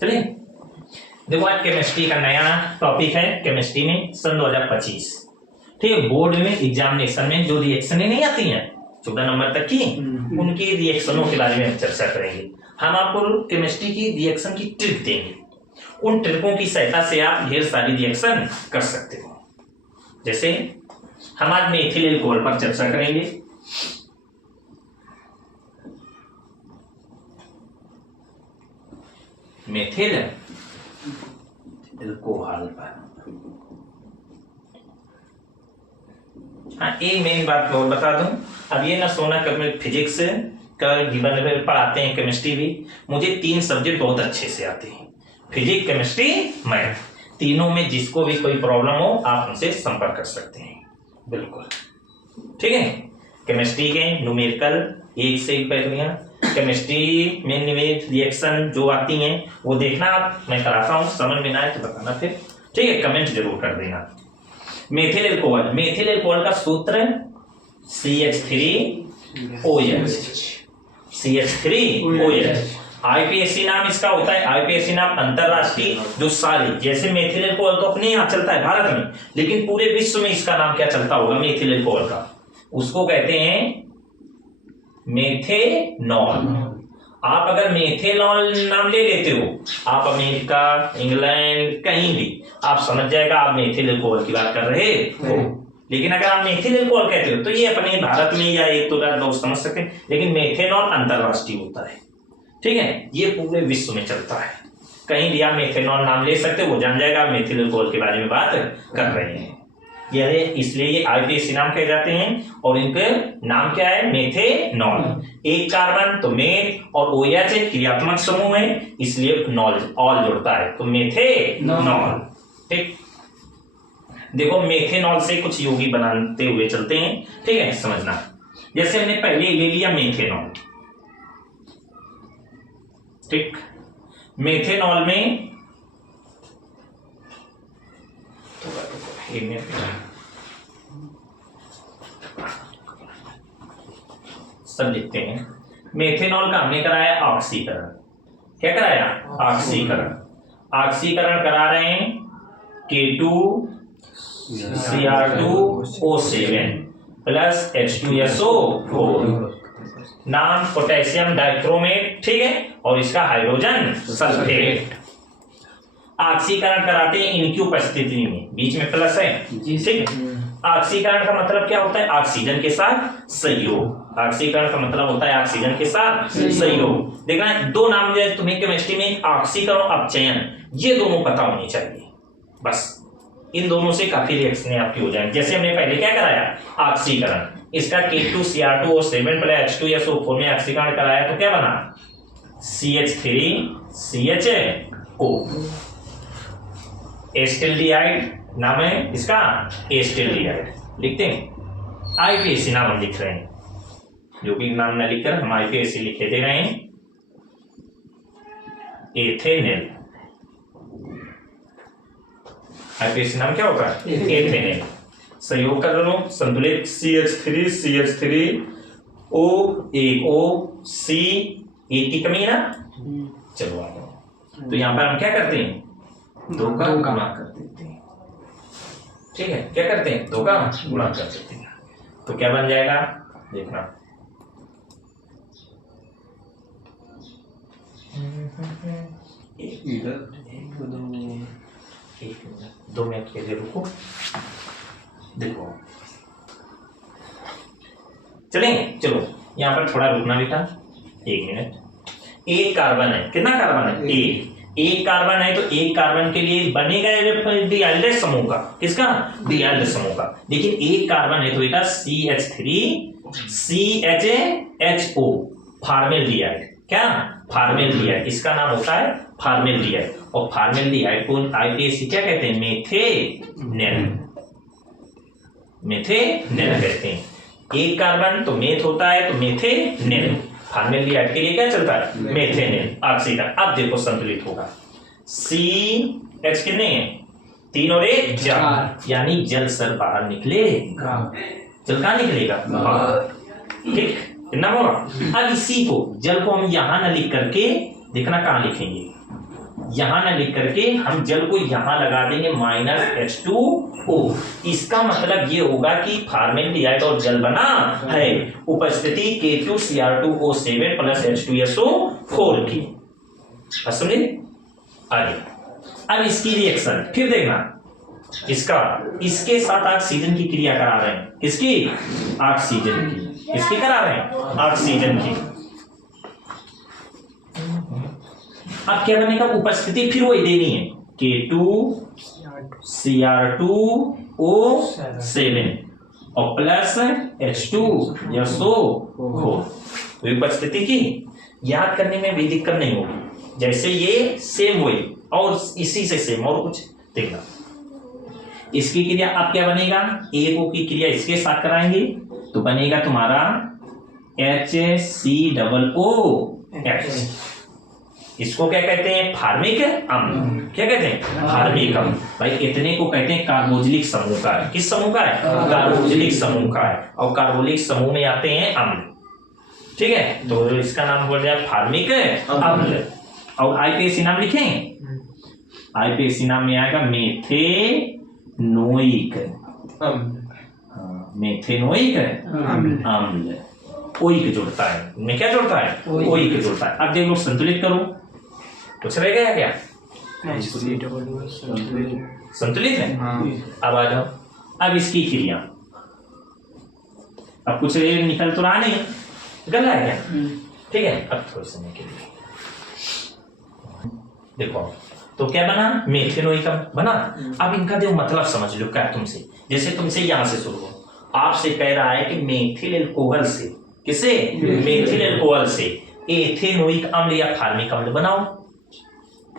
चलिए देखो आज केमिस्ट्री का नया टॉपिक है केमिस्ट्री में सन 2025। ठीक है, बोर्ड में एग्जामिनेशन में जो रिएक्शनें नहीं आती हैं 14 नंबर तक की, उनकी रिएक्शनों के बारे में चर्चा करेंगे। हम आपको केमिस्ट्री की रिएक्शन की ट्रिक देंगे, उन ट्रिकों की सहायता से आप ढेर सारी रिएक्शन कर सकते हो। जैसे हम आज मेथिल अल्कोहल पर चर्चा करेंगे। मेथिल अल्कोहल पर हाँ, एक मेन बात और बता दूं, अब ये ना सोना कभी फिजिक्स का गिवन में पढ़ाते हैं, केमिस्ट्री भी। मुझे 3 सब्जेक्ट बहुत अच्छे से आते हैं, फिजिक्स, केमिस्ट्री, मैथ। तीनों में जिसको भी कोई प्रॉब्लम हो आप उनसे संपर्क कर सकते हैं, बिल्कुल। ठीक है, केमिस्ट्री के न्यूमेरिकल 1 से 1 पहेलियां, केमिस्ट्री में निवेद रिएक्शन जो आती हैं वो देखना आप, मैं कराता हूँ, समझ में ना आए तो बताना फिर। ठीक है, कमेंट जरूर कर देना। मेथिल अल्कोहल, मेथिल अल्कोहल का सूत्र CH3OH, CH3OH। आईपीएससी नाम इसका होता है, आईपीएससी नाम अंतरराष्ट्रीय जो सारे, जैसे मेथिल अल्कोहल तो अपने यहाँ चलता है भारत में, लेकिन पूरे विश्व में इसका नाम क्या चलता होगा मेथिल अल्कोहल का, उसको कहते हैं मेथेनॉल। आप अगर मेथेनॉल नाम ले लेते हो, आप अमेरिका, इंग्लैंड, कहीं भी आप समझ जाएगा आप मेथिल अल्कोहल की बात कर रहे हो। लेकिन अगर आप मेथिल अल्कोहल कहते हो तो ये अपने भारत में या एक तो लोग समझ सकते हैं, लेकिन मेथेनॉल अंतरराष्ट्रीय होता है। ठीक है, ये पूरे विश्व में चलता है, कहीं भी आप मेथेनॉल नाम ले सकते हो, वो जान जाएगा आप मेथिल अल्कोहल के बारे में बात कर रहे हैं। ये इसलिए ये आईपीएससी नाम कहे जाते हैं, और इनके नाम क्या है, मेथेनॉल। एक कार्बन तो मेथ और OH क्रियात्मक समूह है, इसलिए नॉल ऑल जुड़ता है, तो मेथेनॉल। ठीक, देखो मेथेनॉल से कुछ यौगिक बनाते हुए चलते हैं। ठीक है, समझना। जैसे हमने पहले ले लिया मेथेनॉल, ठीक, मेथेनॉल में सब लिखते हैं। मेथेनॉल का हमने कराया ऑक्सीकरण। क्या कराया? ऑक्सीकरण। ऑक्सीकरण करा रहे हैं K2Cr2O7 प्लस H2SO4, नाम पोटेशियम डाइक्रोमेट। ठीक है, और इसका हाइड्रोजन सल्फेट। ऑक्सीकरण कराते हैं इनकी उपस्थिति में, बीच में प्लस है। ठीक, ऑक्सीकरण का मतलब क्या होता है? ऑक्सीजन के साथ सहयोग। ऑक्सीकरण का मतलब होता है ऑक्सीजन के साथ सहयोग। देखना, 2 नाम जो है तुम्हें केमिस्ट्री में, ऑक्सीकरण और अपचयन, ये दोनों पता होनी चाहिए। बस इन दोनों से काफी रिएक्शन आपकी हो जाएंगे। जैसे हमने पहले क्या कराया? ऑक्सीकरण। इसका K2Cr2O7 प्लस H2SO4 में ऑक्सीकरण कराया तो क्या बना? CH3CHO। एस्टिल्डिहाइड नाम है इसका, एस्टिल्डिहाइड लिखते हैं। आईपीएससी नाम हम लिख रहे हैं, जो भी नाम ना लिखकर हम आईपीएससी लिखे दे रहे हैं। एथेनॉल, आईपीएससी नाम क्या होगा? एथेनॉल। संयोग कर लो, संतुलित CH3CH3O1O, C एक की कमी है ना। चलो आ, तो यहां पर हम क्या करते हैं? 2 का गुणा कर देते हैं। ठीक है, क्या करते हैं? 2 का गुणा कर देते हैं, तो क्या बन जाएगा? देखना, दो मिनट के लिए रुको। देखो चलेंगे, चलो यहां पर थोड़ा रुकना बेटा, 1 मिनट। एक कार्बन है, कितना कार्बन है? एक कार्बन है, तो एक कार्बन के लिए बनेगा डिहाइड्रेट समूह का, किसका? डिहाइड्रेट समूह का। लेकिन एक कार्बन है तो बेटा CH3CHO, फार्मेल्डिहाइड। क्या? फार्मेल्डिहाइड, इसका नाम होता है फार्मेल्डिहाइड। और फार्मेल्डिहाइड को आईपीएससी क्या कहते हैं? मेथेनॉल। मेथेनॉल कहते हैं। एक कार्बन तो मेथ होता है, तो मेथेनॉल। फार्मेल्डिहाइड के लिए क्या चलता है? मेथेनॉल। ऑक्सीकरण। अब देखो संतुलित होगा, CH कितने हैं? 3 और 1 4, यानी जल सर बाहर निकलेगा। जल कहां निकलेगा? बाहर। ठीक, कितना होगा? अब इसी को, जल को हम यहां ना लिख करके, देखना कहां लिखेंगे, यहां ना लिख करके हम जल को यहां लगा देंगे -H2O। इसका मतलब ये होगा कि फॉर्मेल्डिहाइड और जल बना है उपस्थिति K2Cr2O7 + H2SO4 की। समझे? आगे अब इसकी रिएक्शन फिर देखना, इसके साथ ऑक्सीजन की क्रिया करा रहे हैं। किसकी? ऑक्सीजन की। किसकी करा रहे हैं? ऑक्सीजन की। अब क्या बनेगा? उपस्थिति फिर वही देनी है K2Cr2O7 और प्लस H2SO4 उपस्थिति की। याद करने में भी दिक्कत नहीं होगी, जैसे ये सेम वही और इसी से सेम और कुछ देखना। इसकी क्रिया अब क्या बनेगा? एक O की क्रिया इसके साथ कराएंगे तो बनेगा तुम्हारा HCOOH। इसको क्या कहते हैं? फार्मिक अम्ल। क्या कहते हैं? फार्मिक अम्ल। भाई इतने को कहते हैं कार्बोजिलिक समूह का है। किस समूह का है? कार्बोजिलिक समूह का है। और कार्बोजिलिक समूह में आते हैं अम्ल। ठीक है, तो इसका नाम बोल दिया फार्मिक अम्ल। और आईपीएसी नाम लिखें, आईपीएसी नाम में आएगा मेथेनोइक मेथेनोइक अम्ल। ओइक जोड़ता है, में क्या जोड़ता है? ओइक जोड़ता है। अब देखो संतुलित करो, कुछ रह गया क्या? संतुलित है। अब आ जाओ, अब इसकी क्रिया, अब कुछ निकल तो रहा नहीं, गला है क्या? ठीक है, अब थोड़े समय के लिए देखो, तो क्या बना? मेथेनोइक बना। अब इनका देखो मतलब समझ लो क्या तुमसे, जैसे तुमसे यहां से शुरू हो, आपसे कह रहा है कि मेथिल एल्कोहल से, किसे? मेथिल एल्कोहल से एथेनोइक अम्ल या फार्मिक अम्ल बनाओ।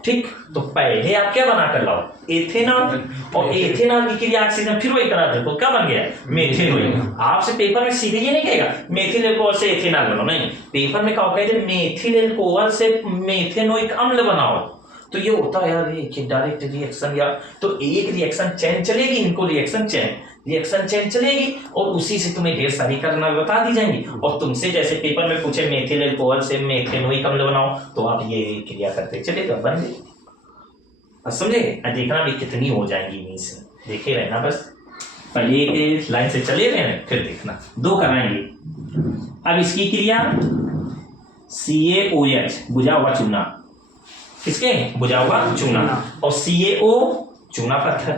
ठीक, तो पहले आप क्या बना कर लाओ? एथेनॉल। और एथेनॉल की क्रिया ऑक्सीजन फिर वही करा दे तो क्या बन गया? मेथेनोइक। आपसे पेपर में सीधे ये नहीं कहेगा मेथिल एल्कोहल से एथेनॉल बनाओ, नहीं, पेपर में क्या कहते हैं? मेथिल एल्कोहल से मेथेनोइक अम्ल बनाओ। तो ये होता है यार ये डायरेक्ट रिएक्शन, या तो एक रिएक्शन चेन चलेगी, इनको रिएक्शन चेन चलेगी और उसी से तुम्हें ढेर सारी करना बता दी जाएंगी। और तुमसे जैसे पेपर में पूछे मेथिल एल्कोहल से मेथेनोइक अम्ल बनाओ, तो आप ये क्रिया करते चलेगा, बन गई। समझे? देखना भी कितनी हो जाएंगी इन्हीं से, देखे रहना बस, पहले एक लाइन से चले रहना, फिर देखना, दो कराएंगे। अब इसकी क्रिया CaOH बुझा हुआ चूना, किसके? बुझा हुआ चूना, और CaO चूना पत्थर,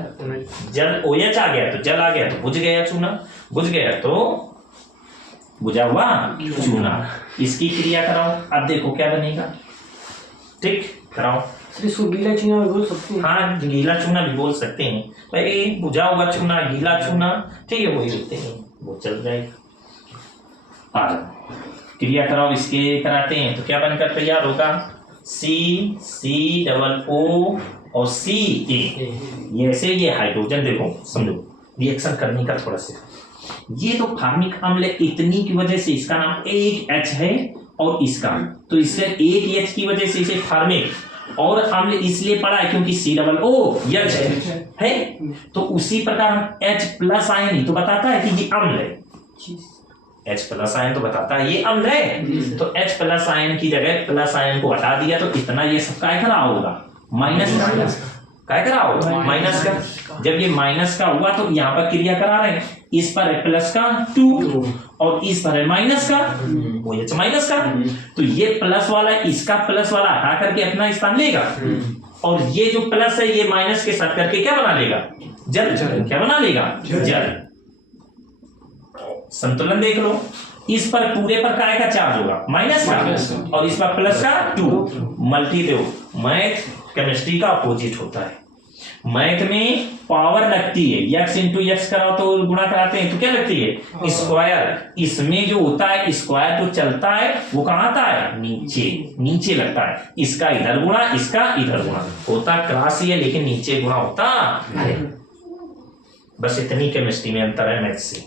जल OH आ गया तो जल आ गया तो बुझ गया चूना, बुझ गया तो बुझा हुआ चूना। इसकी क्रिया कराओ, अब देखो क्या बनेगा। ठीक, कराओ। इसको गीला चूना भी बोल सकते हैं। हाँ, गीला चूना भी बोल सकते हैं भाई, बुझा हुआ चूना, गीला चूना, ठीक है, वही होते हैं, वो चल जाएगा। क्रिया कराओ, इसके कराते हैं तो क्या बनकर तैयार होगा? CCOO और CA। ये ऐसे ये हाइड्रोजन, देखो समझो रिएक्शन करने का थोड़ा सा, ये तो फार्मिक अम्ल इतनी की वजह से इसका नाम एक H है, और इसका तो इससे एक H की वजह से इसे फार्मिक और अम्ल इसलिए पड़ा है क्योंकि COOH है। तो उसी प्रकार हम H+ आयन ही तो बताता है कि ये अम्ल है, H+ आयन तो बताता है ये अम्ल है। तो H+ आयन की जगह प्लस आयन को हटा दिया तो इतना ये सब काय करा होगा? माइनस काय करा होगा? माइनस का। जब ये माइनस का हुआ तो यहाँ पर क्रिया करा रहे हैं, इस पर है प्लस का 2 और इस पर है माइनस का, वो ये माइनस का, तो ये प्लस वाला इसका प्लस वाला हटा करके अपना स्थान लेगा, और ये जो प्लस है ये माइनस के साथ करके क्या बना लेगा? जल। क्या बना लेगा? जल। संतुलन देख लो, इस पर पूरे पर काय का चार्ज होगा? माइनस का, और इस पर प्लस का 2। मल्टी दो, मैथ केमिस्ट्री का अपोजिट होता है। मैथ में पावर लगती है, x इंटू एक्स कराओ तो गुणा कराते हैं तो क्या लगती है? स्क्वायर। इसमें जो होता है स्क्वायर जो चलता है वो कहाँ आता है? नीचे लगता है। इसका इधर गुणा, इसका इधर गुणा होता, क्रॉस ही है लेकिन नीचे गुणा होता है। बस इतनी केमिस्ट्री में अंतर है मैथ से।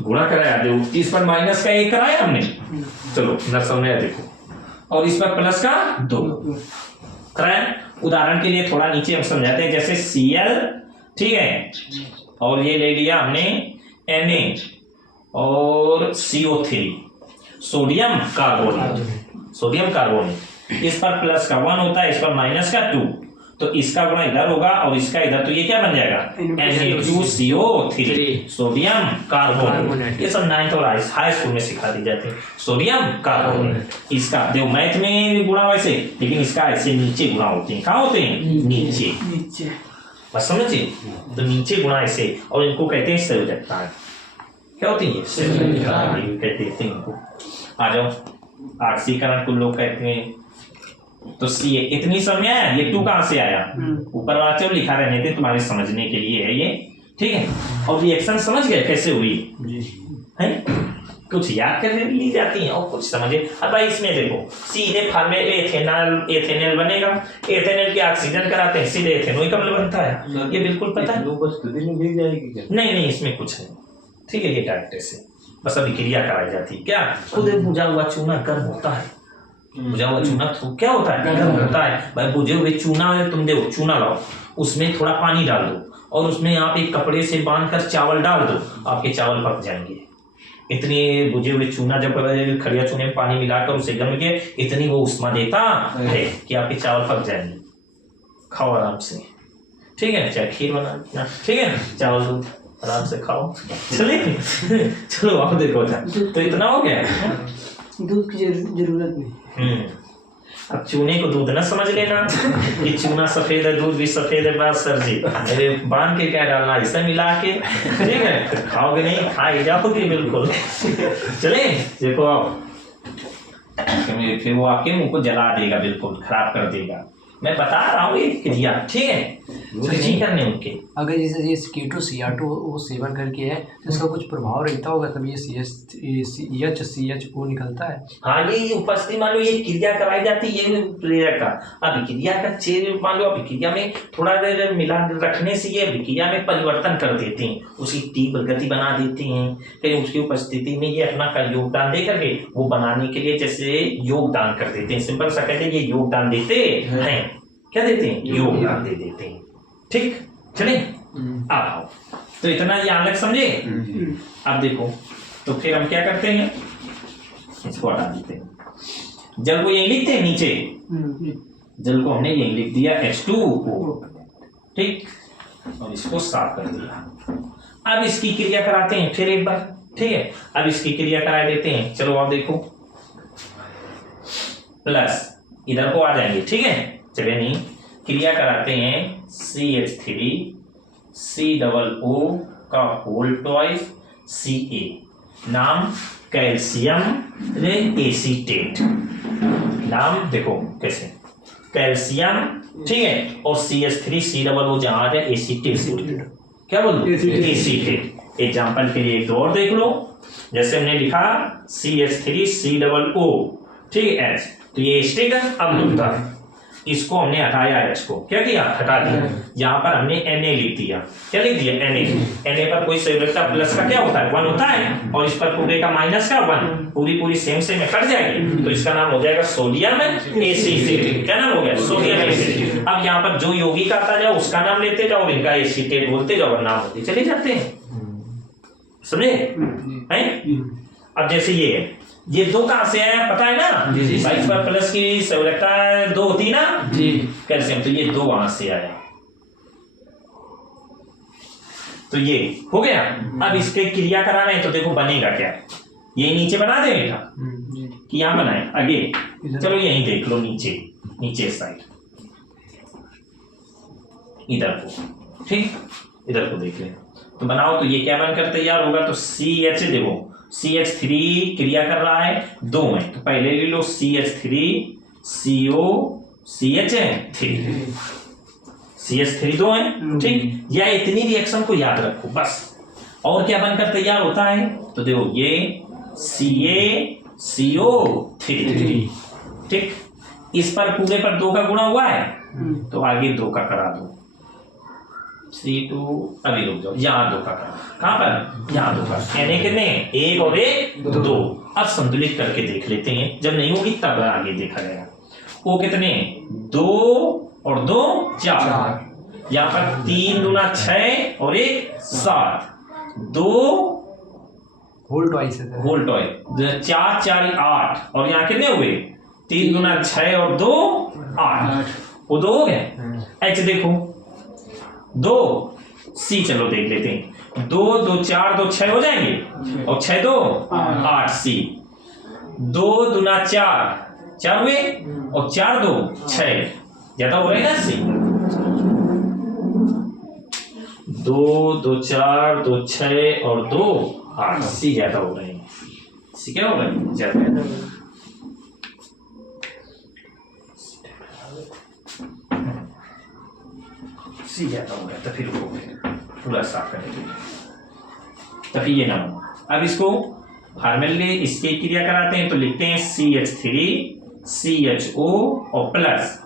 गुणा कराया, देखो इस पर माइनस का 1 कराया हमने, चलो नरसों ने देखो, और इस पर प्लस का 2 कराया। उदाहरण के लिए थोड़ा नीचे हम समझाते हैं, जैसे Cl, ठीक है, और ये ले लिया हमने Na और CO3, सोडियम कार्बोनेट, इस पर प्लस का 1 होता है, इस पर माइनस का 2, तो इसका गुणा इधर होगा और इसका इधर, तो ये क्या बन जाएगा Na2CO3 सोडियम कार्बोनेट। ये सब 9th और हाई स्कूल में सिखा दी जाती है, सोडियम कार्बोनेट। इसका देखो मैथ में गुणा वैसे, लेकिन इसका ऐसे नीचे गुणा होते हैं। कहाँ होते हैं? नीचे नीचे। बस समझिए, तो नीचे गुणा ऐसे, और इनको कहते हैं संयोजकता। क्या होती है? संयोजकता कहते हैं इनको। आ जाओ, ऑक्सीकरण को लोग कहते हैं। तो सी इतनी समय आया, ये 2 कहां से आया? ऊपर वाले लिखा रहने थे, तुम्हारे समझने के लिए है ये, ठीक है। और रिएक्शन समझ गए कैसे हुई है? कुछ याद करने ली जाती है और कुछ समझे। अब भाई इसमें देखो, सीधे फार्मे एथेनॉल बनेगा, एथेनॉल के ऑक्सीजन कराते हैं, सीधे एथेनॉल का अम्ल बनता है। ये बिल्कुल पता है। नहीं, इसमें कुछ है, ठीक है। ये डायरेक्ट से बस अभिक्रिया कराई जाती है। क्या? खुद बुझा हुआ चूना गर्म होता है, बुझा हुआ चूना तो क्या होता है? गर्म होता है। भाई बुझे हुए चूना है, तुम देखो चूना लाओ, उसमें थोड़ा पानी डाल दो और उसमें आप एक कपड़े से बांधकर चावल डाल दो, आपके चावल पक जाएंगे। इतनी बुझे हुए चूना जब खड़िया चूने में पानी मिलाकर उसे गर्म के इतनी वो उष्मा देता है कि आपके चावल पक जाएंगे। खाओ आराम से, ठीक है। चाहे खीर बना, ठीक है, चावल दूध आराम से खाओ। चलिए चलो आप देखो, तो इतना हो गया। दूध की जरूरत नहीं। अब चूने को दूध ना समझ लेना कि चूना सफेद है, दूध भी सफेद है। बस सर जी, अरे बांध के क्या डालना, इसे मिला के, ठीक है। खाओगे नहीं, खा ही जाओगे बिल्कुल। चले देखो आप, फिर वो आपके मुंह को जला देगा, बिल्कुल खराब कर देगा। मैं बता रहा हूँ ये क्रिया, ठीक है, नहीं करने उनके। अगर जैसे ये K2Cr2 वो सेवन करके है तो इसका कुछ प्रभाव रहता होगा, तब ये CHCHO निकलता है। हाँ, ये उपस्थिति मान लो ये क्रिया कराई जाती है, ये प्रेरक का अभिक्रिया का चेर मान लो अभिक्रिया में थोड़ा देर मिला रखने से ये अभिक्रिया में परिवर्तन कर देते हैं, उसकी तीव्र गति बना देते हैं। फिर उसकी उपस्थिति में ये अपना योगदान दे करके वो बनाने के लिए जैसे योगदान कर देते हैं। सिंपल सा कहते हैं ये योगदान देते हैं। क्या देते हैं? योगदान दे देते हैं। ठीक, चले अब आओ, तो इतना यहाँ तक समझे। अब देखो, तो फिर हम क्या करते हैं, इसको हटा देते हैं। जल को यही लिखते हैं नीचे, जल को हमने यही लिख दिया H2O, ठीक, और इसको साफ कर दिया। अब इसकी क्रिया कराते हैं फिर एक बार, ठीक है। अब इसकी क्रिया करा देते हैं। चलो आप देखो, प्लस इधर को आ जाएंगे, ठीक है। चलिए नहीं, क्रिया कराते हैं CH3 COO का होल ट्वाइस Ca, नाम कैल्शियम एसीटेट। नाम देखो कैसे, कैल्शियम, ठीक है, और CH3 COO जहां है एसीटेट। क्या बोल एसीटेट। एग्जाम्पल के लिए एक और देख लो, जैसे हमने लिखा CH3 COO, ठीक है, H, तो ये एस्टिक अम्ल है। इसको हमने हटाया, H को क्या किया? हटा दिया। यहाँ पर हमने Na लिख दिया। क्या लिख दिया? Na पर कोई संयोजकता प्लस का क्या होता है? 1 होता है, और इस पर पूरे का माइनस का 1, पूरी सेम में कट जाएगी, तो इसका नाम हो जाएगा सोडियम एसीटेट। क्या नाम हो गया? Sodium acetate. अब यहाँ पर जो यौगिक आता जाओ उसका नाम लेते जाओ, इनका एसीटेट बोलते जाओ, नाम होते चले जाते हैं। समझे? अब जैसे ये 2 कहां से आया पता है ना? भाई पर प्लस की संयोजकता 2 होती ना जी, कैल्शियम, तो ये 2 वहां से आया, तो ये हो गया। अब इसके क्रिया कराना है तो देखो बनेगा क्या, ये नीचे बना देगा कि यहां बनाए आगे। चलो यहीं देख लो, नीचे साइड इधर को, ठीक, इधर को देख ले तो बनाओ। तो ये क्या बनकर तैयार होगा? तो CH देखो, CH3 क्रिया कर रहा है 2 में, तो पहले ले लो CH3 CO CH3 2 है, ठीक। या इतनी रिएक्शन को याद रखो बस। और क्या बनकर तैयार होता है? तो देखो ये CaCO3, ठीक। इस पर पूरे पर 2 का गुणा हुआ है, तो आगे 2 का करा दो। C2 अभी रुक जाओ, यहाँ 2 का कहाँ पर? यहाँ 2 का। Na कितने? 1 और 1 2। अब संतुलित करके देख लेते हैं, जब नहीं होगी तब आगे देखा जाएगा। O कितने? 2 और 2 4। यहाँ पर 3 दूना 6 और 1 7। 2 होल ट्वाइस 4 4 8, और यहाँ कितने हुए? 3 दूना 6 और 2 8, वो 2 हो गए। एच देखो 2, सी चलो देख लेते हैं, 2 2 4 2 6 हो जाएंगे और 6 2 8, सी 2 दूना 4 हुए और 4 2 6, ज्यादा हो रहा है ना सी। 2 2 4 2 6 और 2 8, सी ज्यादा हो रहे हैं। सी क्या हो रहा है? ज्यादा। सी ज्यादा हो गया तो फिर वो पूरा साफ करेंगे, तो फिर ये नाम। अब इसको फार्मूले इसके क्रिया कराते हैं तो लिखते हैं CH3 CHO और प्लस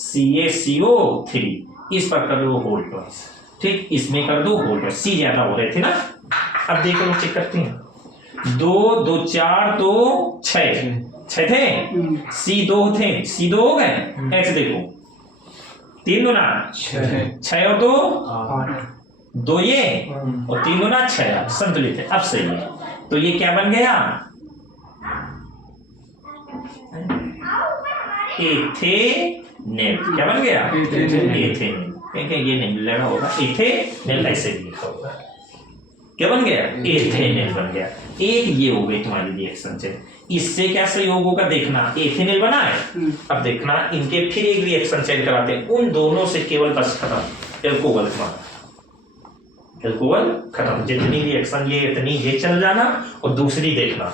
CaCO3, इस पर कर दो होल प्लस, ठीक, इसमें कर दो होल प्लस। सी ज्यादा हो रहे थे ना, अब देखो लोग चेक करते हैं। 2 2 4 2 6 थे, सी 2 थे, सी 2 हो गए। एच देखो 3 दूना 6 और 2 2 ये और 3 दूना 6, संतुलित है। अब सही है, तो ये क्या बन गया? एथेनेल। क्या बन गया? एथेनेल। क्योंकि ये नहीं लगा होगा, एथेनेल ऐसे भी लिखा होगा। क्या बन गया? एथेनेल बन गया। एक ये हो गई तुम्हारी रिएक्शन से। इससे क्या सहयोग होगा देखना, एथेनेल बना है। अब देखना इनके फिर एक रिएक्शन चेंज कराते हैं, उन दोनों से केवल बस खत्म, एल्कोहल खत्म। जितनी रिएक्शन ये इतनी ये चल जाना और दूसरी देखना,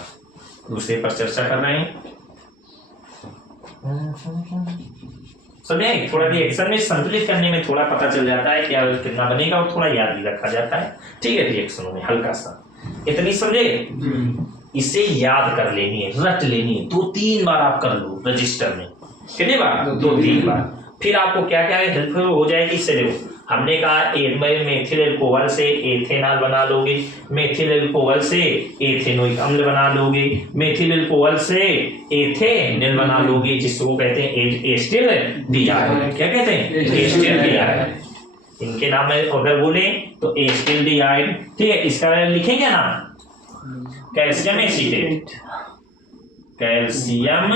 दूसरे पर चर्चा कर रहे हैं। समझे? थोड़ा रिएक्शन में संतुलित करने में थोड़ा पता चल जाता है क्या कितना बनेगा और थोड़ा याद भी रखा जाता है, ठीक है। रिएक्शनों में हल्का सा इतनी समझे, इसे याद कर लेनी है, रट लेनी है। 2-3 बार आप कर लो रजिस्टर में, कितने बार? 2-3 बार। फिर आपको क्या क्या हेल्पफुल हो जाएगी इससे देखो। हमने कहा मेथिल एल्कोहल से एथेनॉल बना लोगे, मेथिल एल्कोहल से एथेनोइक अम्ल बना लोगे, मेथिल एल्कोहल से एथेनेल बना लोगे, जिसको कहते हैं एस्टिल्डिहाइड। क्या कहते हैं? एस्टिल्डिहाइड। इनके नाम में अगर बोले तो एस्टिल्डिहाइड, ठीक है। इसका लिखेंगे ना, कैल्शियम एसीटेट, कैल्शियम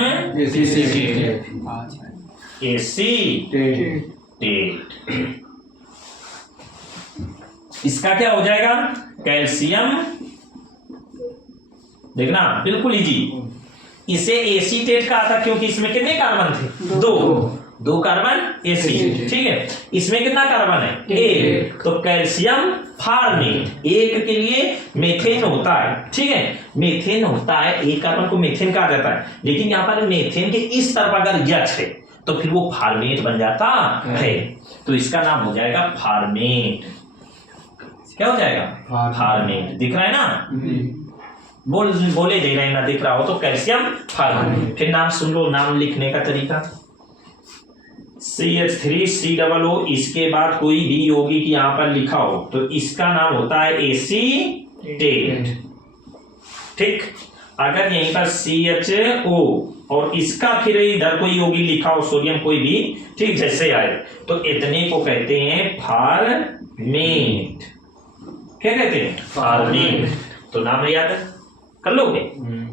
एसीटेट। इसका क्या हो जाएगा? कैल्शियम, देखना बिल्कुल इजी। इसे एसीटेट कहा था क्योंकि इसमें कितने कार्बन थे? 2 कार्बन एसी, ठीक है। इसमें कितना कार्बन है? 1। तो कैल्शियम फॉर्मेट, एक के लिए मेथेन होता है, ठीक है। मेथेन होता है, एक कार्बन को मेथेन कहा जाता है, लेकिन यहाँ पर मेथेन के इस तरफ अगर यच है तो फिर वो फॉर्मेट बन जाता है। तो इसका नाम हो जाएगा फॉर्मेट। क्या हो जाएगा? फॉर्मेट। दिख रहा है ना? बोले दे रहे हैं ना, दिख रहा हो तो कैल्शियम फॉर्मेट। फिर नाम सुन लो, नाम लिखने का तरीका। CH3COO, इसके बाद कोई भी यौगिक यहाँ पर लिखा हो तो इसका नाम होता है एसीटेट, ठीक। अगर यहीं पर CHO और इसका फिर इधर कोई यौगिक लिखा हो, सोडियम कोई भी, ठीक, जैसे आए, तो इतने को कहते हैं फॉर्मेट। क्या कहते हैं? फॉर्मेट। तो नाम याद कर लोगे,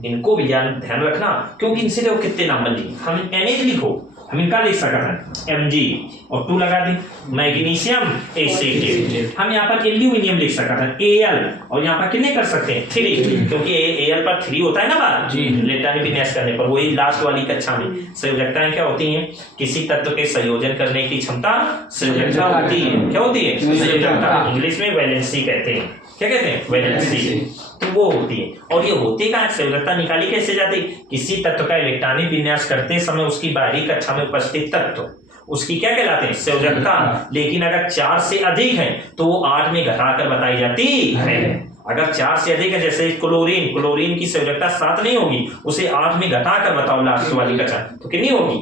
इनको भी ध्यान रखना, क्योंकि इनसे देखो कितने नाम बन गए। हम NH लिखो, हम इनका लिख सकते हैं Mg और 2 लगा दी, मैग्नीशियम एसीटेट। हम यहाँ पर एल्यूमिनियम लिख सकते हैं Al, और यहाँ पर कितने कर सकते हैं? 3, क्योंकि Al पर 3 होता है ना बात इलेक्ट्रॉनिक विन्यास करने पर। वही लास्ट वाली कक्षा में संयोजकताएं क्या होती हैं? किसी तत्व के संयोजन करने की क्षमता संयोजकता होती है। क्या होती है? संयोजकता। इंग्लिश में वैलेंसी कहते हैं। क्या कहते हैं? वैलेंसी। तो वो होती है, और ये होती कहाँ? संयोजकता निकाली कैसे जाती? किसी तत्व का इलेक्ट्रॉनिक विन्यास करते समय उसकी बाहरी कक्षा में उपस्थित तत्व, उसकी क्या कहलाते हैं? संयोजकता। लेकिन अगर 4 से अधिक है तो वो 8 में घटाकर बताई जाती है। अगर 4 से अधिक है, जैसे क्लोरीन की संयोजकता 7 नहीं होगी, उसे 8 में घटाकर बताओ लास्ट वाली कक्षा, तो कितनी होगी?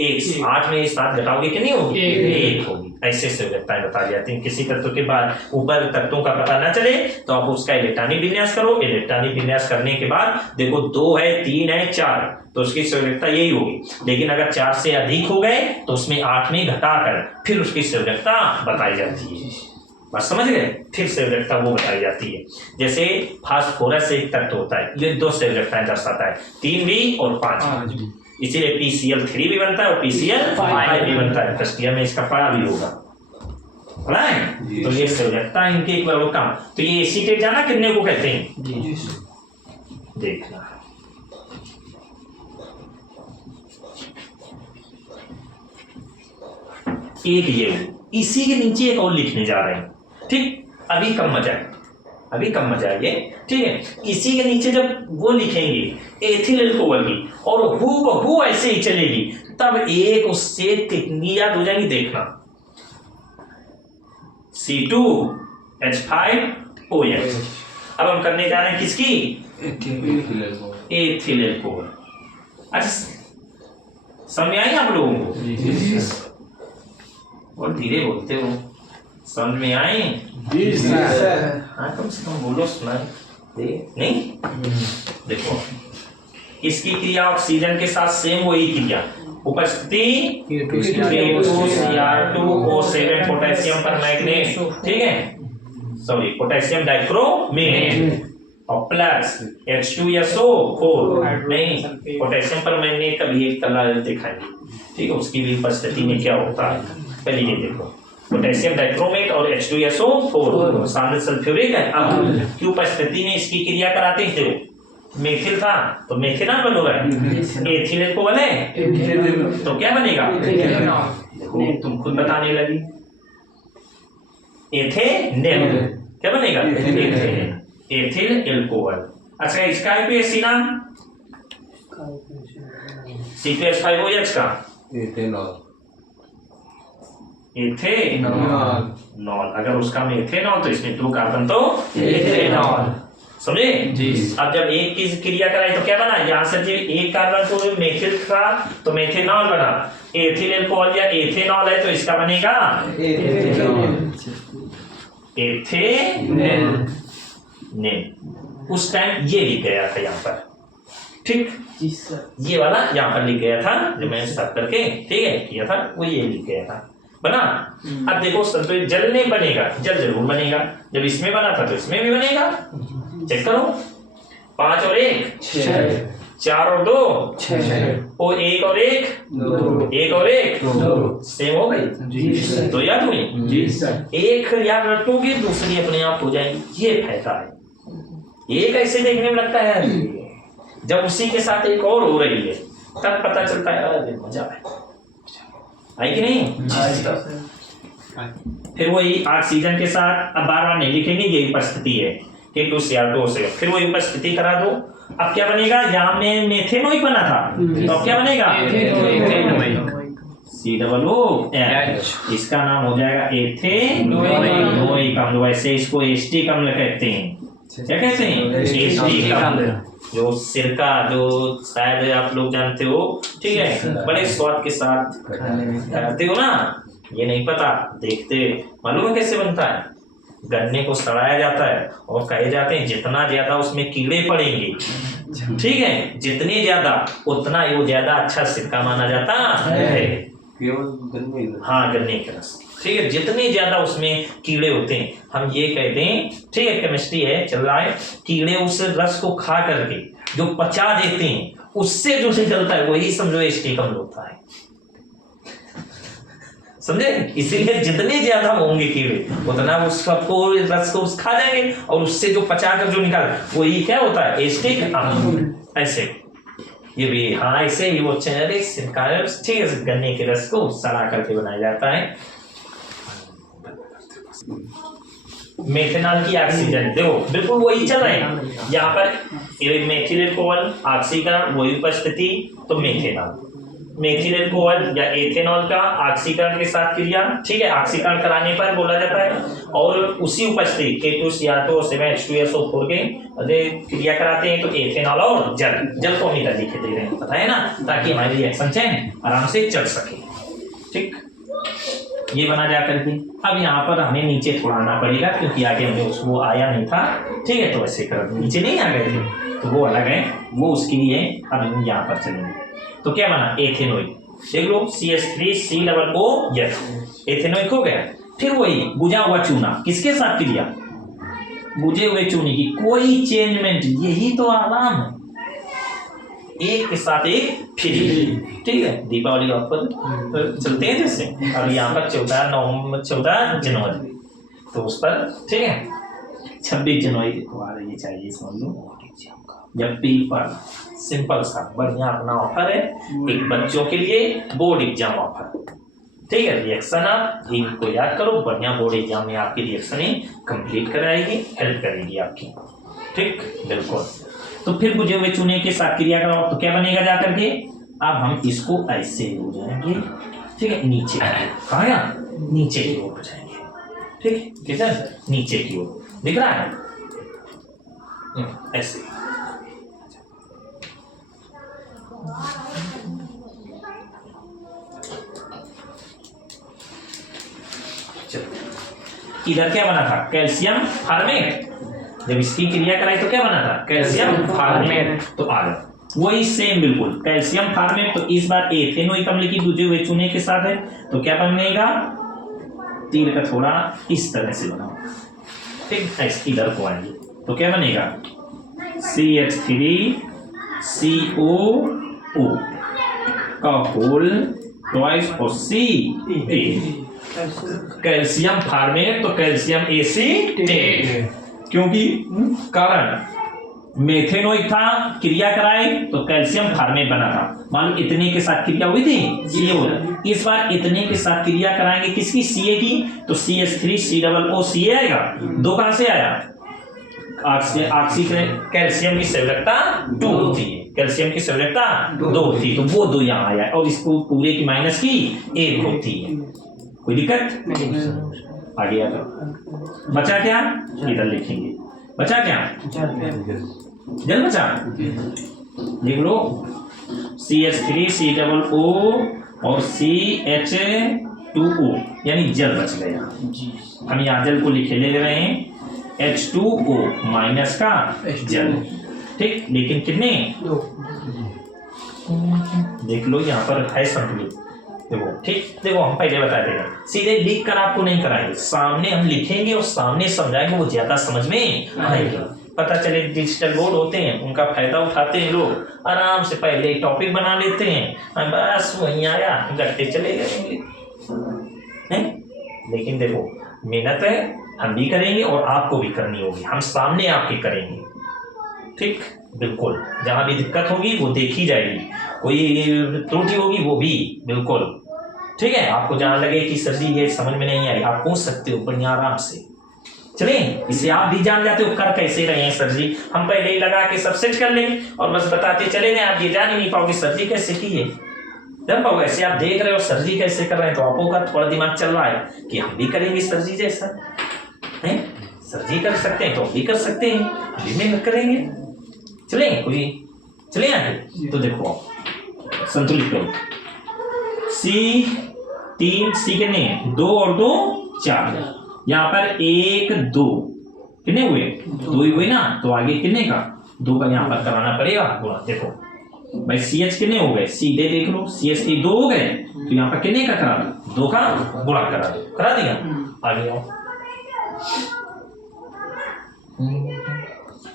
1। 8 में 7 घटाओगे कितनी होगी? 1 होगी। ऐसे संयोजकताएं बता जाती हैं। किसी तत्व के बाद ऊपर तत्वों का पता न चले तो आप उसका इलेक्ट्रॉनिक विन्यास करो। इलेक्ट्रॉनिक विन्यास करने के बाद देखो 2 है, 3 है, 4, तो उसकी संयोजकता यही होगी। लेकिन अगर 4 से अधिक हो गए तो उसमें 8 में घटाकर फिर उसकी संयोजकता बताई जाती है। बात समझ गए। फिर सेवरेक्टा वो बताई जाती है। जैसे फास्फोरस एक तत्व होता है, ये 2 सेवरेक्टाएं दर्शाता है, 3B और 5B। इसीलिए PCl3 भी बनता है और PCl5 भी बनता है। फर्स्ट ईयर में इसका पढ़ा भी होगा, पढ़ा है। तो ये सेवरेक्टा इनके एक बार काम। तो ये एसीटेट जाना कितने को कहते हैं, देखना। एक ये इसी के नीचे एक और लिखने जा रहे हैं, ठीक। अभी कम मजा है, अभी कम मजा है ये, ठीक है। इसी के नीचे जब वो लिखेंगे एथिल अल्कोहल की और हूबहू ऐसे ही चलेगी, तब एक उससे कितनी याद हो जाएगी देखना, C2H5OH। अब हम करने जा रहे हैं किसकी, एथिल अल्कोहल। अच्छा समझ आई आप लोगों को, और धीरे बोलते हो, समझ में आई। हाँ कम से कम बोलो, सुना नहीं। देखो इसकी क्रिया ऑक्सीजन के साथ सेम वही क्रिया, उपस्थिति K2Cr2O7 पोटेशियम पर मैग्नेट, ठीक है, सॉरी पोटेशियम डाइक्रोमेट और प्लस H2SO4 नहीं, पोटेशियम पर मैग्नेट का भी एक तला दिखाएंगे, ठीक है। उसकी भी उपस्थिति में क्या होता है, पहले ये देखो, पोटेशियम डाइक्रोमेट और H2SO4 सामने सल्फ्यूरिक है। अब की उपस्थिति में इसकी क्रिया कराते थे, मेथिल था तो मेथिनॉल बन रहा है, एथिल अल्कोहल है तो क्या बनेगा, देखो तुम खुद बताने लगी, एथेनॉल क्या बनेगा, एथिल अल्कोहल। अच्छा इसका आईपीएसी नाम C2H5OH का एथेनॉल। अगर उसका में एथेनॉल तो इसमें 2 कार्बन तो एथेनॉल, समझे जी। अब जब एक की क्रिया कराई तो क्या बना, यहाँ से जो एक कार्बन को मेथिल था तो मेथेनॉल बना, एथिल अल्कोहल या एथेनॉल है तो इसका बनेगा एथेनॉल। उस टाइम ये लिख गया था यहाँ पर, ठीक जी सर, ये वाला यहाँ पर लिख गया था जो मैंने सब करके ठीक है किया था, वो ये लिख गया था, बना। अब देखो संतुलित जल में बनेगा, जल जरूर बनेगा, जब इसमें बना था तो इसमें भी बनेगा। चेक करो, 5 और 1 6, 4 और 2 6, और 1 और 1 2, 1 और 1 2, सेम हो गई जी सर, तो याद हुई जी सर। एक याद रखोगे दूसरी अपने आप हो जाएगी, ये फायदा है। एक ऐसे देखने में लगता है, जब उसी के साथ एक और हो रही है तब पता चलता है मजा है कि नहीं। फिर वही ऑक्सीजन के साथ अब बार बार नहीं लिखेंगे, ये उपस्थिति है K2Cr2O7, फिर वही उपस्थिति करा दो। अब क्या बनेगा, यहाँ में मेथेनोइक बना था तो अब क्या बनेगा COOH, इसका नाम हो जाएगा एथेनोइक अम्ल। वैसे इसको एस्टिक अम्ल कहते हैं, क्या कहते हैं एस्टिक अम्ल, जो सिरका जो शायद आप लोग जानते हो, ठीक है, बड़े स्वाद के साथ खाते हो ना, ये नहीं पता, देखते मालूम है कैसे बनता है। गन्ने को सड़ाया जाता है और कहे जाते हैं जितना ज्यादा उसमें कीड़े पड़ेंगे, ठीक है, जितने ज्यादा उतना वो ज्यादा अच्छा सिरका माना जाता है। हाँ गन्ने के रस, ठीक है, जितने ज्यादा उसमें कीड़े होते हैं, हम ये कहते हैं, ठीक है, केमिस्ट्री है चल रहा है, कीड़े उस रस को खा करके जो पचा देते हैं उससे जो निकलता है वही समझो एस्टिक अम्ल होता है, समझे। इसीलिए जितने ज्यादा होंगे कीड़े उतना उसको रस को खा जाएंगे और उससे जो पचा कर जो निकाल वही क्या होता है एस्टिक अम्ल। ऐसे ये भी हाँ ऐसे ही वो चेहरे ठीक है, गन्ने के रस को सड़ा करके बनाया जाता है। मेथेनॉल की ऑक्सीजन देखो बिल्कुल वही चल रहे हैं, यहाँ पर मेथिल अल्कोहल ऑक्सीकरण वही उपस्थिति, तो मेथेनॉल मेथिल अल्कोहल या एथेनॉल का ऑक्सीकरण के साथ क्रिया, ठीक है, ऑक्सीकरण कराने पर बोला जाता है, और उसी उपस्थिति K2Cr2O7 H2SO4 के क्रिया कराते हैं तो एथेनॉल और जल को हम इधर लिखे दे रहे हैं, पता है ना, ताकि हमारी रिएक्शन चेन आराम से चल सके, ठीक। ये बना जा करके अब यहाँ पर हमें नीचे थोड़ा आना पड़ेगा क्योंकि आगे हमें उसको आया नहीं था, ठीक है, तो ऐसे कर नीचे नहीं आ गए थे तो वो अलग है, वो उसके लिए अब हम यहाँ पर चलेंगे। तो क्या बना एथेनोइक, देख लो CH3COOH एथेनोइक हो गया, फिर वही बुझा हुआ चूना, किसके साथ क्रिया, बुझे हुए चूने की, कोई चेंजमेंट, यही तो आराम है, एक के साथ एक फ्री। ठीक है, दीपावली का ऑफर चलते हैं जैसे, अब यहाँ पर 14 जनवरी, तो उस पर ठीक है 26 जनवरी को आ रही चाहिए, समझ लो, जब भी पर सिंपल सा बढ़िया अपना ऑफर है एक बच्चों के लिए, बोर्ड एग्जाम ऑफर। ठीक है, रिएक्शन आप इनको याद करो, बढ़िया बोर्ड एग्जाम में आपकी रिएक्शन कंप्लीट कराएगी, हेल्प करेगी आपकी। ठीक, बिल्कुल। तो फिर बुझे हुए चूने के साथ क्रिया कराओ तो क्या बनेगा जा करके, अब हम इसको ऐसे हो जाएंगे, ठीक है, नीचे कहा गया, नीचे की ओर हो जाएंगे। ठीक है सर, नीचे की ओर दिख रहा है ऐसे। चलो, इधर क्या बना था, कैल्शियम फार्मेट, जब इसकी क्रिया कराई तो क्या बना था, कैल्शियम फार्मेट। तो आ गया वही सेम बिल्कुल कैल्शियम फार्मेट। तो इस बार एथेनोइक अम्ल की बुझे हुए चूने के साथ है, तो क्या बनेगा, तीर का थोड़ा इस तरह से बनाओ, ठीक, ऐसे इधर को आएंगे तो क्या बनेगा, CH3COO का होल ट्वाइस और C कैल्शियम फार्मेट, तो कैल्शियम एसीटेट, क्योंकि कारण मेथेनोइक था, क्रिया कराई तो कैल्शियम फार्मेट बना था, मालूम इतने के साथ क्रिया हुई थी CA। इस बार इतने के साथ क्रिया कराएंगे किसकी, CA की, तो CH3COO आएगा। दो कहां से आया, कैल्शियम की संयोजकता 2 होती है, कैल्शियम की संयोजकता 2 होती है, तो वो 2 यहाँ आया और इसको पूरे की माइनस की 1 होती है। कोई दिक्कत आ गया, तो बचा क्या, इधर लिखेंगे, बचा क्या, जल बचा, लिख लो CH3COO और CH2O, यानी जल बच गया। हम यहाँ जल को लिखे ले रहे हैं H2O माइनस का जल, ठीक, लेकिन कितने, देख लो यहाँ पर है संतुलित, देखो, ठीक, देखो हम पहले बता देंगे, सीधे लिख कर आपको नहीं कराएंगे, सामने हम लिखेंगे और सामने समझाएंगे, वो ज्यादा समझ में आएगा। पता चले डिजिटल बोर्ड होते हैं उनका फायदा उठाते हैं लोग, आराम से पहले टॉपिक बना लेते हैं, बस वहीं आया गट्टे चले जाएंगे, लेकिन देखो मेहनत है, हम भी करेंगे और आपको भी करनी होगी, हम सामने आपके करेंगे। ठीक, बिल्कुल, जहां भी दिक्कत होगी वो देखी जाएगी, कोई त्रुटि होगी वो भी बिल्कुल, ठीक है। आपको जहां लगे कि सर जी ये समझ में नहीं आई, आप पूछ सकते हो बढ़िया आराम से। चलिए, इसे आप भी जान जाते हो कर कैसे रहे हैं सर जी, हम पहले ही लगा के सब सेट कर लेंगे और बस बताते चले गए, आप ये जान ही नहीं पाओगे सर जी कैसे की है, जब पाओगे ऐसे आप देख रहे हो सर जी कैसे कर रहे हैं, तो आपको का थोड़ा दिमाग चल रहा है कि हम भी करेंगे सर जी जैसा है, सर जी कर सकते हैं तो हम भी कर सकते हैं, हम भी मेहनत करेंगे। चले कोई, चले आगे, तो देखो संतुलित करो, C कितने, 2 और 2 4, यहाँ पर 1 2 कितने हुए, 2 ही हुए ना, तो आगे कितने का 2 का यहाँ पर कराना पड़ेगा गुणा। देखो भाई CH कितने हो गए, सीधे देख लो CH3 2 हो गए, तो यहाँ पर कितने का करा दो, 2 का गुणा करा दो, करा दिया, आगे आओ,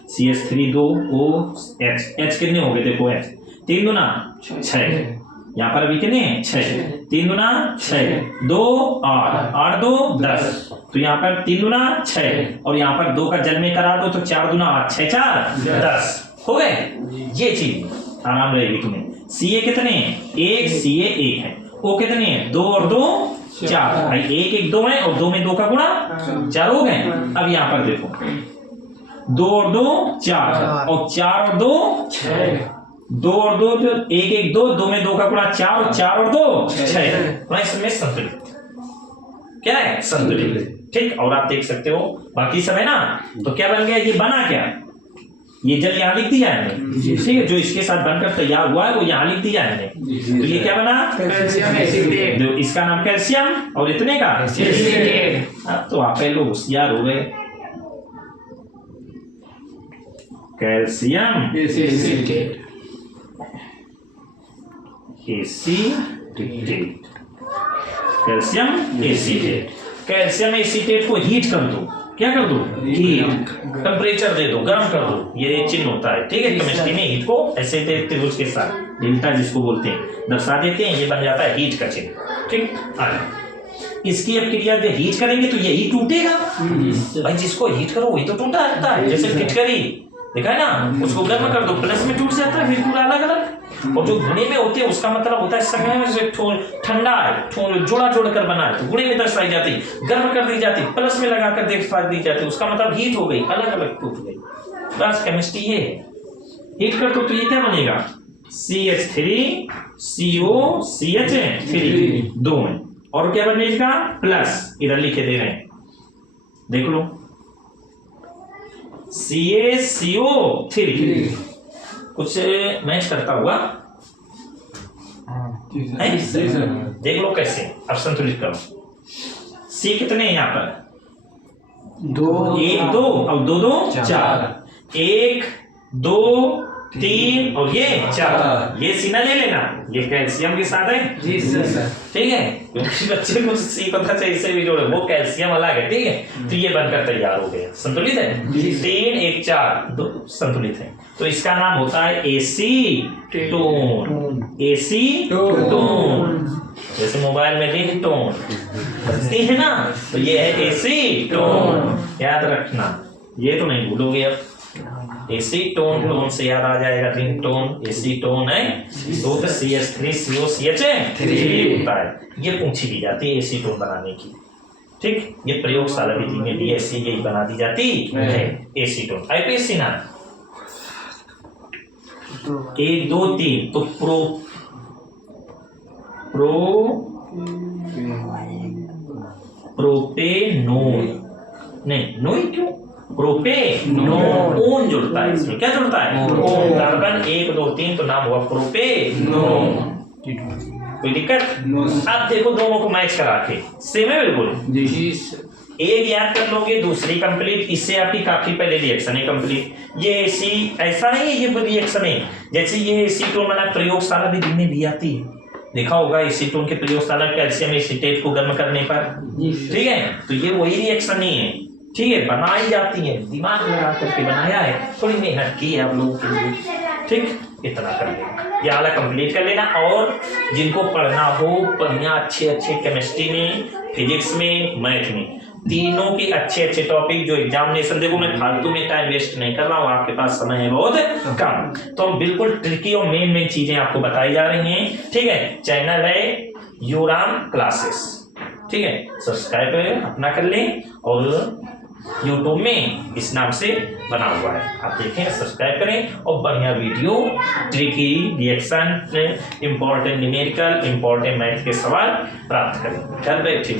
CH3 2 OH कितने हो गए, देखो H 3 दूना 6, यहाँ पर अभी कितने 6, 3 दूना 6, 2 8, 8 2 10, तो यहाँ पर 3 दूना 6 और यहाँ पर 2 का जल में करा दो तो 4 दूना 8, 6 4 10 हो गए। ये चीज आराम रहेगी तुम्हें। CA कितने, 1 CA 1 है, O कितने 2 और 2 4, भाई 1 1 2 है और 2 में 2 का गुणा 4 हो गए। अब यहाँ पर देखो 2 और 2 4 और 4 और 2 6, 2 और 2 जो 1 1 2, 2 में 2 का गुणा 4 और 4 और 2 6, इसमें संतुलित, क्या है संतुलित। ठीक, और आप देख सकते हो बाकी सब है ना, तो क्या बन गया, ये बना क्या, ये जल यहाँ लिख दिया है हमने, ठीक है, जो इसके साथ बनकर तैयार हुआ है वो यहाँ लिख दिया है हमने, तो ये क्या बना, कैल्शियम एसीटेट, जो इसका नाम कैल्शियम और इतने का एसीटेट। तो आप लोग होशियार हो गए, calcium acetate, acetate, calcium acetate. Calcium acetate को हीट कर दो, क्या कर दो, हीट, टेम्परेचर दे दो, गर्म कर दो, ये चिन्ह होता है। ठीक है, केमिस्ट्री में हीट को ऐसे देते उसके साथ डेल्टा जिसको बोलते हैं दर्शा देते हैं, ये बन जाता है हीट का चिन्ह। ठीक, इसकी अब क्रिया जब हीट करेंगे तो यही टूटेगा भाई, जिसको हीट करो वही तो टूटा रहता है। जैसे फिटकरी देखा है ना, उसको गर्म कर दो प्लस में टूट जाता है, फिर पूरा अलग अलग। और जो गुणे में होते हैं उसका मतलब होता है समय में से ठंडा है, जोड़ा जोड़ कर बना है तो गुणे में दर्शाई जाती, गर्म कर दी जाती, प्लस में लगा कर देख पा दी जाती, उसका मतलब हीट हो गई, अलग अलग टूट गई। बस केमिस्ट्री ये है। हीट कर दो तो ये क्या बनेगा, CH3 COCH3 दो में, और क्या बनेगा प्लस, इधर लिखे दे रहे हैं देख लो, CaCO3 कुछ मैच करता हुआ देख लो कैसे, अब संतुलित करो। C कितने हैं यहाँ पर, 2 1 2 और 2 2 4, 1 2 3 और ये 4, ये सीना ले लेना, ये कैल्शियम के साथ है जी सर। ठीक है, क्योंकि बच्चे को सी पता चाहिए इसे भी जोड़े, वो कैल्शियम अलग है। ठीक है, तो ये बनकर तैयार हो गया, संतुलित है, 3 1 4 2 संतुलित है। तो इसका नाम होता है एसीटोन, एसीटोन, जैसे मोबाइल में रिंगटोन बजती है ना, तो ये है एसीटोन, याद रखना, ये तो नहीं भूलोगे अब। एसीटोन, टोन से याद आ जाएगा रिंगटोन, एसीटोन है, दो तो CH3 COCH3 होता है, ये पूछी भी जाती है एसीटोन बनाने की। ठीक, ये प्रयोगशाला विधि में भी ऐसी यही बना दी जाती है एसीटोन। आईपीएससी ना 1 2 3 तो प्रोपेनोन नहीं, नोई क्यों, प्रोपेनोन जुड़ता है इसमें, क्या जुड़ता है, कार्बन 1 2 3 तो नाम हुआ प्रोपेनोन। कोई दिक्कत? अब देखो दोनों को मैच करा के सेम है बिल्कुल जी। एक याद कर लोगे, दूसरी कंप्लीट, इससे आपकी काफी पहले रिएक्शन है कंप्लीट। ये एसी ऐसा नहीं है, ये रिएक्शन है जैसे ये एसीटोन बना प्रयोगशाला विधि में भी आती है, देखा होगा एसीटोन के प्रयोगशाला कैल्शियम एसीटेट को गर्म करने पर। ठीक है, तो ये वही रिएक्शन नहीं है, ठीक है, बनाई जाती है, दिमाग लगा करके बनाया है, थोड़ी मेहनत की है आप लोगों के लिए। ठीक, इतना कर लेना, ये आला कंप्लीट कर लेना। और जिनको पढ़ना हो बढ़िया अच्छे केमिस्ट्री में, फिजिक्स में, मैथ में, तीनों के अच्छे टॉपिक जो एग्जामिनेशन, देखो मैं फालतू में टाइम वेस्ट नहीं कर रहा हूँ, आपके पास समय है बहुत कम, तो बिल्कुल ट्रिकी और मेन चीजें आपको बताई जा रही हैं। ठीक है, चैनल है यूराम क्लासेस, ठीक है, सब्सक्राइब अपना कर लें, और यूट्यूब में इस नाम से बना हुआ है, आप देखें, सब्सक्राइब करें, और बढ़िया video, tricky reaction, important numerical, important math के सवाल प्राप्त करें घर बैठे।